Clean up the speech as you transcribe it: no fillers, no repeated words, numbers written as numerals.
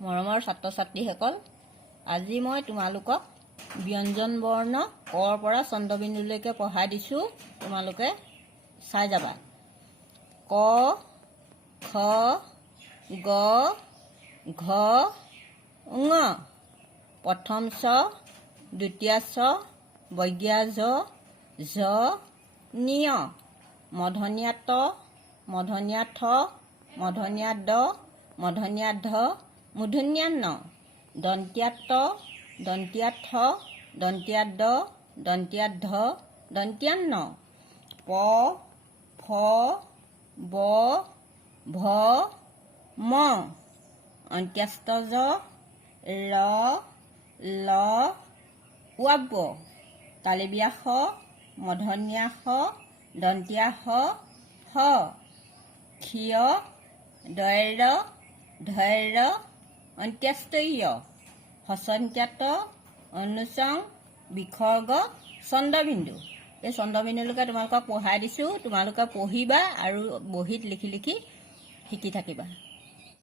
মৰমৰ ছাত্ৰ ছাত্ৰীসকল, আজি মই তোমালোকক ব্যঞ্জন বৰ্ণ কৰ পৰা চন্দ্ৰবিন্দুলৈকে পঢ়াই দিছোঁ। তোমালোকে চাই যাবা। ক, খ, গ, ঘ, ঙ। প্ৰথম ছ, দ্বিতীয় ছ, বৰ্গীয়া জ, ঝ, ঞ। মূৰ্ধন্য ত, মূৰ্ধন্য থ, মূৰ্ধন্য দ, মূৰ্ধন্য ধ, মূৰ্ধন্য ণ। দন্ত্য ত, দন্ত্য থ, দন্ত্য দ, দন্ত্য ধ, দন্ত্য ণ। প, ফ, ব, ভ, ম। অন্ত্যস্ত জ, ৰ, ল, ৱ। তালব্য শ, মূৰ্ধন্য ষ, দন্ত্য স, হ। ক্ষীয়, দৈৰ্ঘ, ধৈৰ্ঘ্য, অন্ত্যস্ত য়। হস্যন্ত ত, অনুচং, বিসৰ্গ, চন্দ্ৰবিন্দু। এই চন্দ্ৰবিন্দুলৈকে তোমালোকক পঢ়াই দিছোঁ। তোমালোকে পঢ়িবা আৰু বহীত লিখি লিখি শিকি থাকিবা।